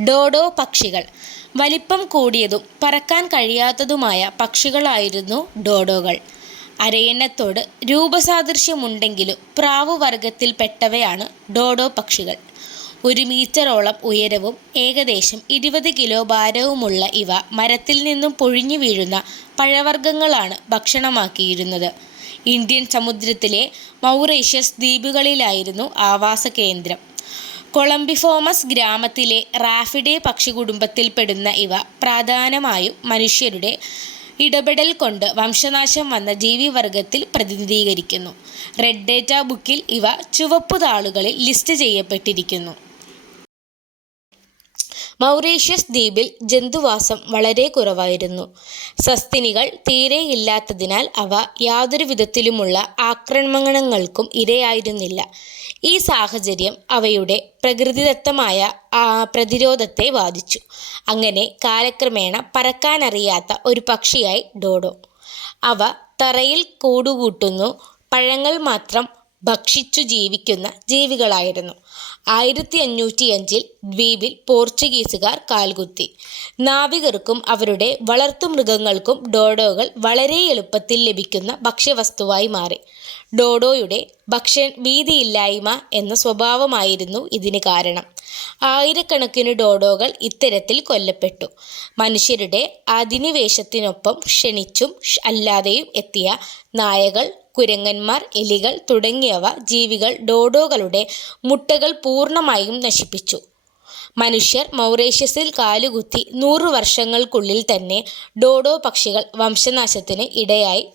Dodo പക്ഷികൾ വലിപ്പം കൂടിയതും പറക്കാൻ കഴിയാത്തതുമായ പക്ഷികളായിരുന്നു ഡോഡോകൾ. അരയന്നത്തോട് രൂപസാദൃശ്യമുണ്ടെങ്കിലും പ്രാവ് വർഗത്തിൽപ്പെട്ടവയാണ് ഡോഡോ പക്ഷികൾ ഒരു മീറ്ററോളം ഉയരവും ഏകദേശം ഇരുപത് കിലോ ഭാരവുമുള്ള ഇവ മരത്തിൽ നിന്നും പൊഴിഞ്ഞു വീഴുന്ന പഴവർഗങ്ങളാണ് ഭക്ഷണമാക്കിയിരുന്നത്. ഇന്ത്യൻ സമുദ്രത്തിലെ മൗറേഷ്യസ് ദ്വീപുകളിലായിരുന്നു ആവാസ കേന്ദ്രം കൊളംബിഫോമസ് ഗ്രാമത്തിലെ റാഫിഡേ പക്ഷികുടുംബത്തിൽപ്പെടുന്ന ഇവ പ്രധാനമായും മനുഷ്യരുടെ ഇടപെടൽ കൊണ്ട് വംശനാശം വന്ന ജീവിവർഗത്തിൽ പ്രതിനിധീകരിക്കുന്നു. റെഡ് ഡേറ്റ ബുക്കിൽ ഇവ ചുവപ്പു താളുകളിൽ ലിസ്റ്റ് ചെയ്യപ്പെട്ടിരിക്കുന്നു. മൗറീഷ്യസ് ദ്വീപിൽ ജന്തുവാസം വളരെ കുറവായിരുന്നു. സസ്തിനികൾ തീരെയില്ലാത്തതിനാൽ അവ യാതൊരു വിധത്തിലുമുള്ള ആക്രമണങ്ങൾക്കും ഇരയായിരുന്നില്ല. ഈ സാഹചര്യം അവയുടെ പ്രകൃതിദത്തമായ പ്രതിരോധത്തെ ബാധിച്ചു. അങ്ങനെ കാലക്രമേണ പറക്കാനറിയാത്ത ഒരു പക്ഷിയായി ഡോഡോ. അവ തറയിൽ കൂടുകൂട്ടുന്നു. പഴങ്ങൾ മാത്രം ഭക്ഷിച്ചു ജീവിക്കുന്ന ജീവികളായിരുന്നു. ആയിരത്തി അഞ്ഞൂറ്റി അഞ്ചിൽ ദ്വീപിൽ പോർച്ചുഗീസുകാർ കാൽകുത്തി. നാവികർക്കും അവരുടെ വളർത്തുമൃഗങ്ങൾക്കും ഡോഡോകൾ വളരെ എളുപ്പത്തിൽ ലഭിക്കുന്ന ഭക്ഷ്യവസ്തുവായി മാറി. ഡോഡോയുടെ ഭക്ഷ്യ ഭീതിയില്ലായ്മ എന്ന സ്വഭാവമായിരുന്നു ഇതിന് കാരണം. ആയിരക്കണക്കിന് ഡോഡോകൾ ഇത്തരത്തിൽ കൊല്ലപ്പെട്ടു. മനുഷ്യരുടെ അധിനിവേശത്തിനൊപ്പം ക്ഷണിച്ചും അല്ലാതെയും എത്തിയ നായകൾ കുരങ്ങന്മാർ എലികൾ തുടങ്ങിയവ ജീവികൾ ഡോഡോകളുടെ മുട്ടകൾ പൂർണമായും നശിപ്പിച്ചു. മനുഷ്യർ മൗറേഷ്യസിൽ കാലുകുത്തി നൂറു വർഷങ്ങൾക്കുള്ളിൽ തന്നെ ഡോഡോ പക്ഷികൾ വംശനാശത്തിന് ഇടയായി